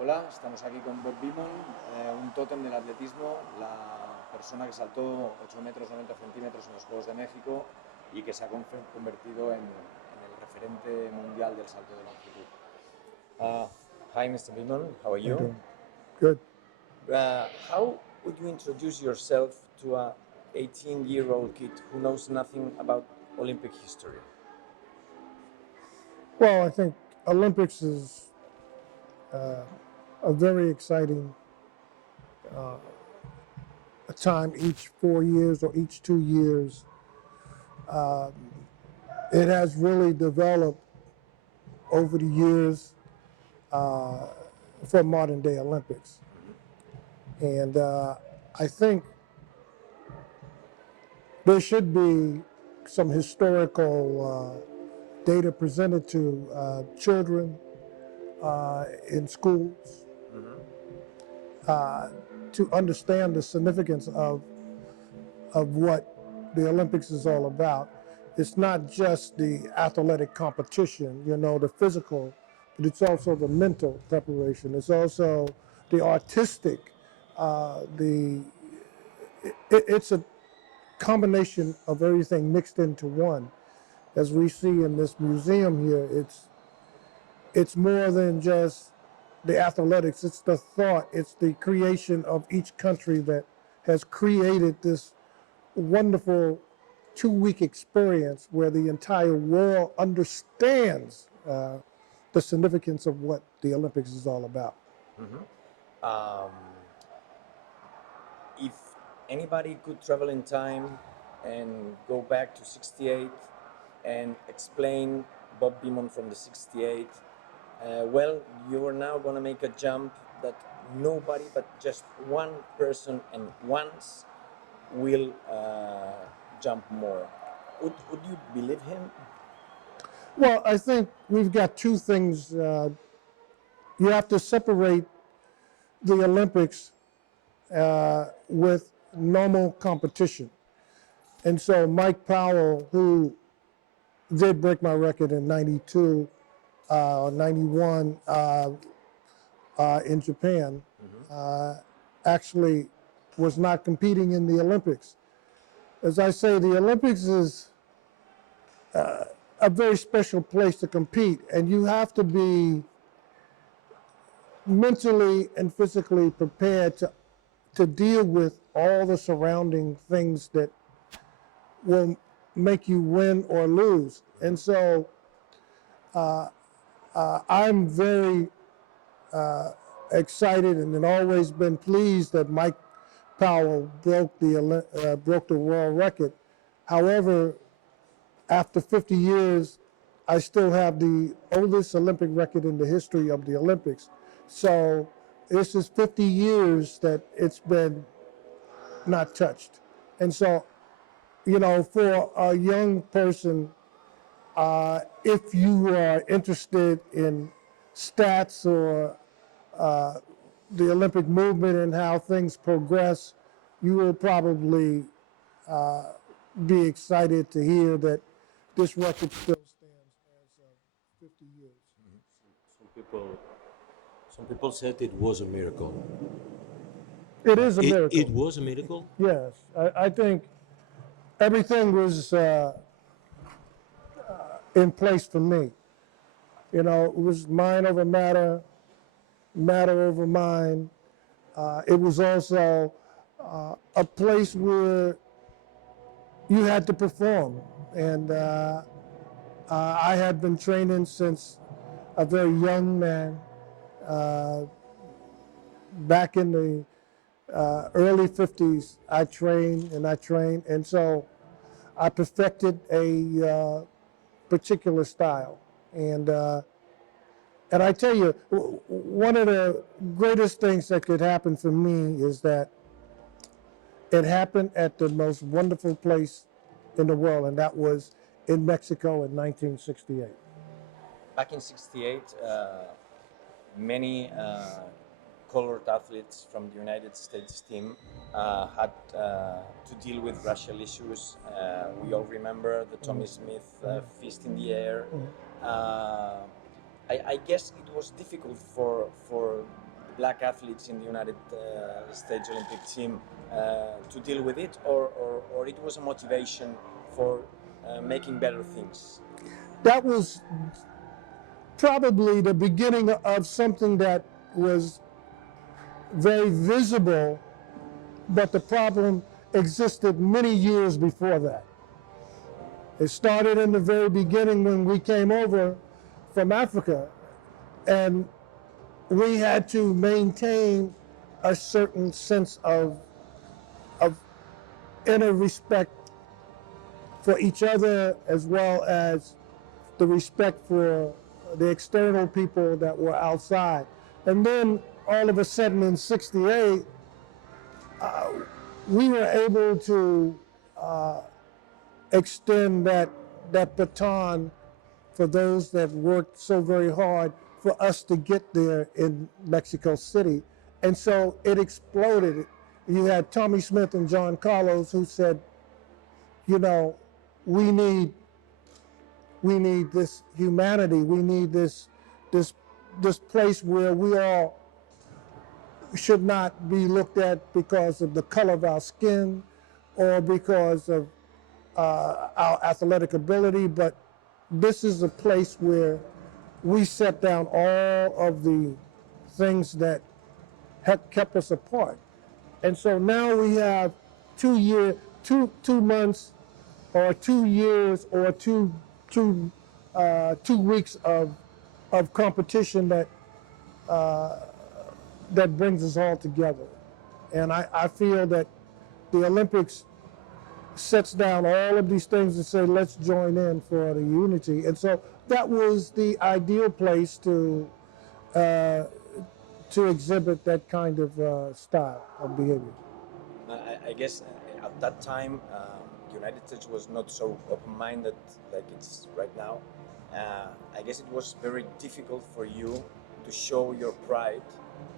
Hola, estamos aquí con Bob Beamon, un tótem del atletismo, la persona que saltó 8 metros 90 centímetros en los Juegos de México y que se ha convertido en el referente mundial del salto de longitud. Uh, Hi, Mr. Beamon, how are How you you? doing? Good. How would you introduce yourself to a 18-year-old kid who knows nothing about Olympic history? Well, I think Olympics is a very exciting time each 4 years or each 2 years. It has really developed over the years for modern day Olympics. And I think there should be some historical data presented to children in schools to understand the significance of what the Olympics is all about. It's not just the athletic competition, the physical, but it's also the mental preparation. It's also the artistic, it's a combination of everything mixed into one. As we see in this museum here, it's more than just the athletics, it's the thought, it's the creation of each country that has created this wonderful 2 week experience where the entire world understands the significance of what the Olympics is all about. Um, if anybody could travel in time and go back to 68 and explain Bob Beamon from the 68, well, you are now going to make a jump that nobody but just one person and once will jump more. Would you believe him? Well, I think we've got two things. You have to separate the Olympics with normal competition. And so Mike Powell, who did break my record in 92 or 91 in Japan, actually was not competing in the Olympics. As I say, the Olympics is a very special place to compete, and you have to be mentally and physically prepared to deal with all the surrounding things that will make you win or lose. And so I'm very excited and always been pleased that Mike Powell broke the world record. However, after 50 years, I still have the oldest Olympic record in the history of the Olympics. So this is 50 years that it's been not touched. And so, for a young person, if you are interested in stats or the Olympic movement and how things progress, you will probably be excited to hear that this record still stands as of 50 years. Some people, some people said it was a miracle. It is a It miracle. was a miracle. Yes, I think everything was in place for me. It was mind over matter, matter over mind. It was also a place where you had to perform. And I had been training since a very young man, back in the early 50s. I trained and I trained. And so I perfected a particular style. And I tell you, one of the greatest things that could happen for me is that it happened at the most wonderful place in the world, and that was in Mexico in 1968. Back in 68, many colored athletes from the United States team had to deal with racial issues. We all remember the Tommy Smith fist in the air. I guess it was difficult for black athletes in the United States Olympic team to deal with it, or it was a motivation for making better things? That was probably the beginning of something that was very visible, but the problem existed many years before that. It started in the very beginning when we came over from Africa, and we had to maintain a certain sense of inner respect for each other, as well as the respect for the external people that were outside. And then all of a sudden in '68, we were able to extend that baton for those that worked so very hard for us to get there in Mexico City. And so it exploded. You had Tommy Smith and John Carlos who said, you know, we need this humanity. We need this place where we all should not be looked at because of the color of our skin or because of our athletic ability, but this is a place where we set down all of the things that have kept us apart. And so now we have 2 months or 2 years or two weeks of competition that brings us all together. And I feel that the Olympics sets down all of these things and say, let's join in for the unity. And so that was the ideal place to exhibit that kind of style of behavior. I guess at that time, the United States was not so open-minded like it's right now. I guess it was very difficult for you to show your pride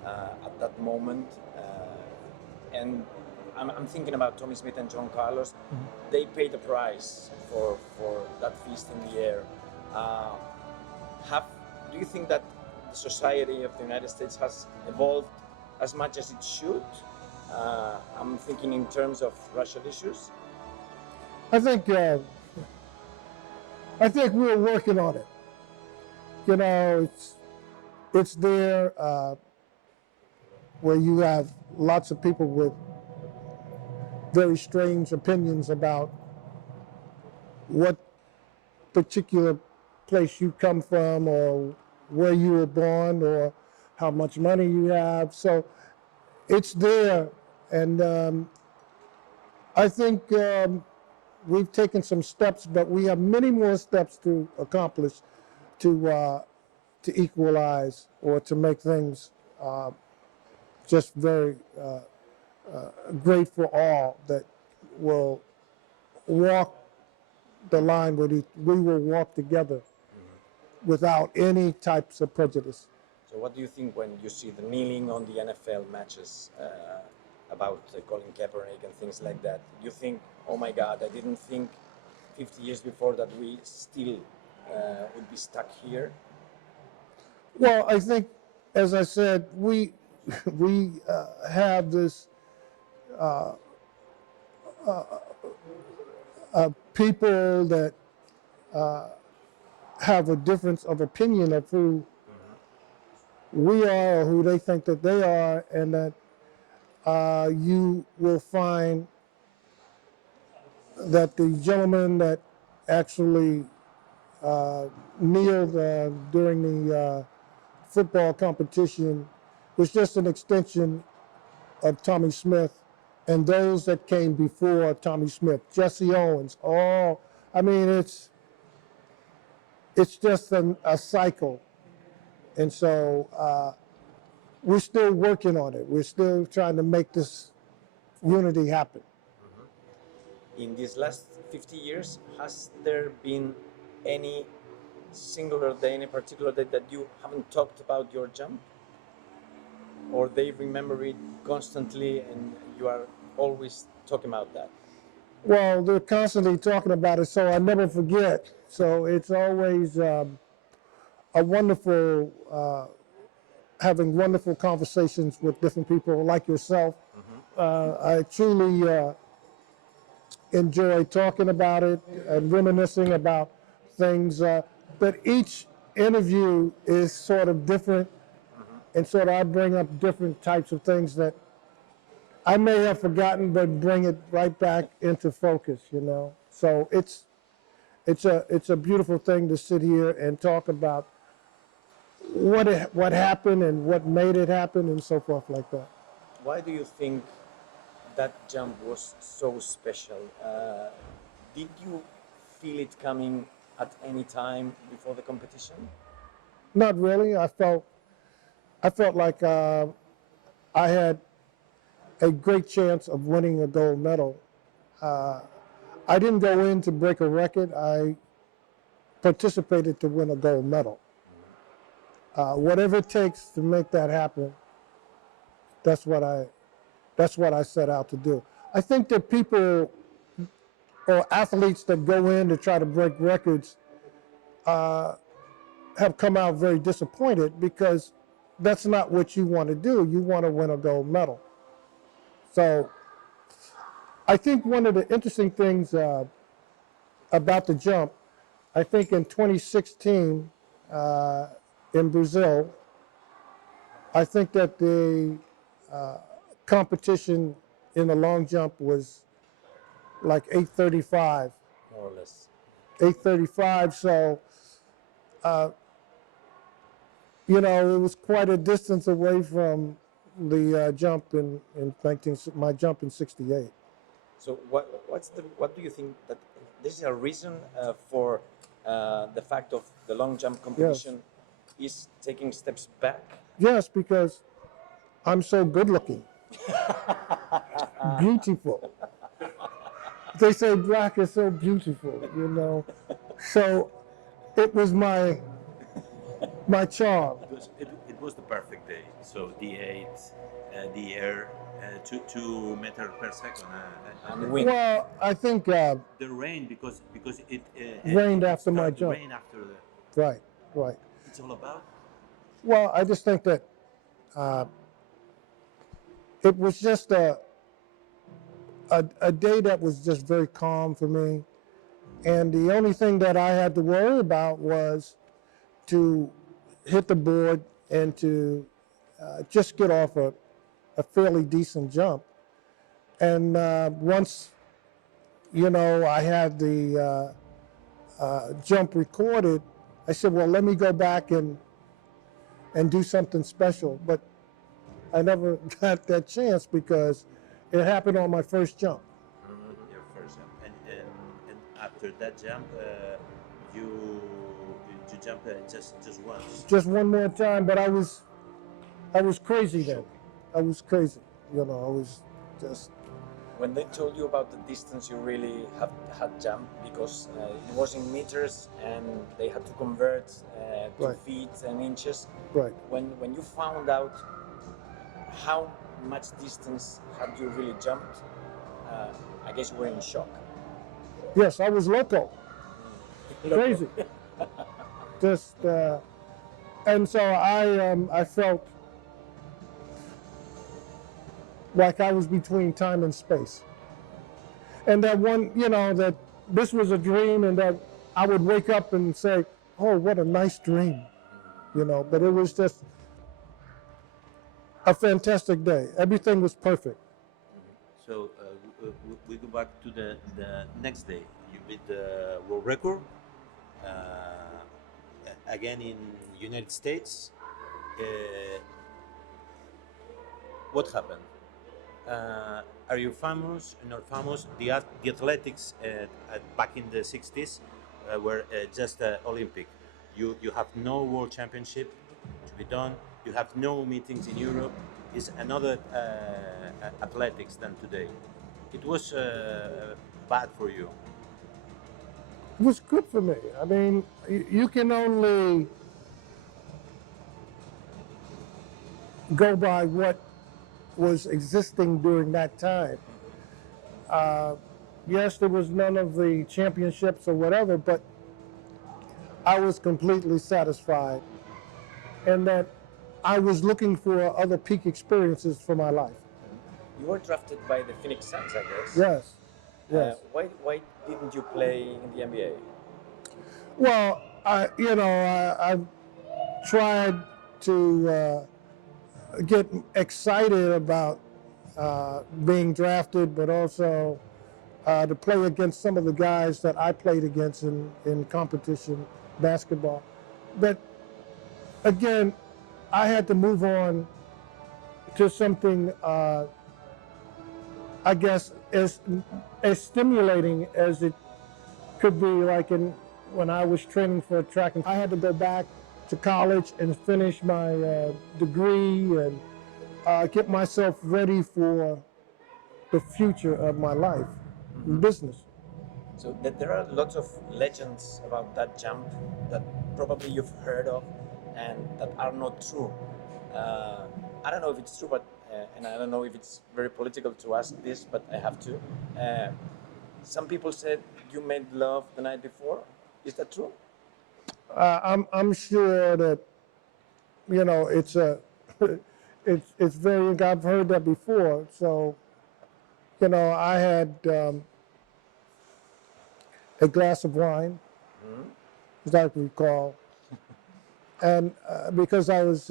at that moment. And I'm thinking about Tommy Smith and John Carlos. Mm-hmm. They paid the price for that feast in the air. Do you think that the society of the United States has evolved as much as it should? I'm thinking in terms of racial issues. I think we're working on it. You know, it's there where you have lots of people with very strange opinions about what particular place you come from or where you were born or how much money you have. So it's there, and I think we've taken some steps, but we have many more steps to accomplish to equalize or to make things just very great for all, that will walk the line where we will walk together without any types of prejudice. So what do you think when you see the kneeling on the NFL matches about Colin Kaepernick and things like that? You think, oh my God, I didn't think 50 years before that we still would be stuck here? Well, I think, as I said, we have this people that have a difference of opinion of who we are or who they think that they are, and that you will find that the gentleman that actually kneeled during the football competition was just an extension of Tommy Smith and those that came before Tommy Smith, Jesse Owens, I mean, it's just a cycle. And so we're still working on it. We're still trying to make this unity happen. In these last 50 years, has there been any singular day, any particular day that you haven't talked about your jump? Or they remember it constantly and you are always talking about that? Well, they're constantly talking about it, so I never forget. So it's always a wonderful having wonderful conversations with different people like yourself. I truly enjoy talking about it and reminiscing about things. But each interview is sort of different, and sort of I bring up different types of things that I may have forgotten, but bring it right back into focus. So it's a beautiful thing to sit here and talk about what happened and what made it happen and so forth like that. Why do you think that jump was so special? Did you feel it coming at any time before the competition? Not really. I felt like I had a great chance of winning a gold medal. I didn't go in to break a record. I participated to win a gold medal. Whatever it takes to make that happen, that's what I set out to do. I think that people or athletes that go in to try to break records have come out very disappointed because that's not what you want to do. You want to win a gold medal. So I think one of the interesting things about the jump, I think in 2016 in Brazil, I think that the competition in the long jump was like 8:35. More or less. 8:35. So, it was quite a distance away from the jump in my jump in '68. So what do you think that this is a reason for the fact of the long jump competition is taking steps back? Yes, because I'm so good looking, beautiful. They say black is so beautiful. So it was my charm. It was the perfect day. So the 8, the air, 2 meters per second. And win. Well, I think The rain because it rained after my started jump. rain after the. Right. It's all about. Well, I just think that it was just a day that was just very calm for me. And the only thing that I had to worry about was to hit the board and to just get off a fairly decent jump. And once, I had the jump recorded, I said, well, let me go back and do something special. But I never got that chance because it happened on my first jump. Your first jump, and after that jump, you jump just once. Just one more time, but I was crazy then. I was crazy. I was just. When they told you about the distance you really had jumped, because it was in meters and they had to convert to Right. feet and inches. Right. When you found out how much distance had you really jumped, I guess you were in shock. Yes, I was loco. Crazy. Just and so I felt like I was between time and space. And that that this was a dream and that I would wake up and say, oh, what a nice dream. But it was just a fantastic day. Everything was perfect. So we go back to the next day. You beat the world record again in United States. What happened? Are you famous? Not famous? The athletics back in the 60s were just Olympic. You have no world championship to be done. You have no meetings in Europe. It's another athletics than today. It was bad for you. It was good for me. I mean, you can only go by what was existing during that time. Yes, there was none of the championships or whatever, but I was completely satisfied. And that I was looking for other peak experiences for my life. You were drafted by the Phoenix Suns, I guess. Yes, yes. Why didn't you play in the NBA? Well, I tried to get excited about being drafted, but also to play against some of the guys that I played against in competition basketball. But again, I had to move on to something, I guess, as stimulating as it could be, like when I was training for track. And I had to go back to college and finish my degree and get myself ready for the future of my life in business. So there are lots of legends about that jump that probably you've heard of and that are not true. I don't know if it's true, but and I don't know if it's very political to ask this, but I have to. Some people said you made love the night before. Is that true? I'm sure that it's a it's very. I've heard that before. So I had a glass of wine, as I recall, and because I was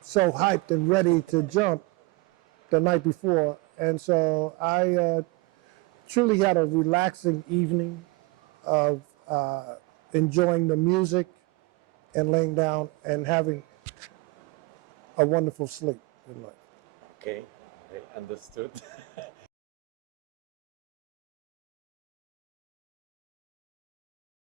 so hyped and ready to jump the night before, and so I truly had a relaxing evening of enjoying the music and laying down and having a wonderful sleep. Okay, understood.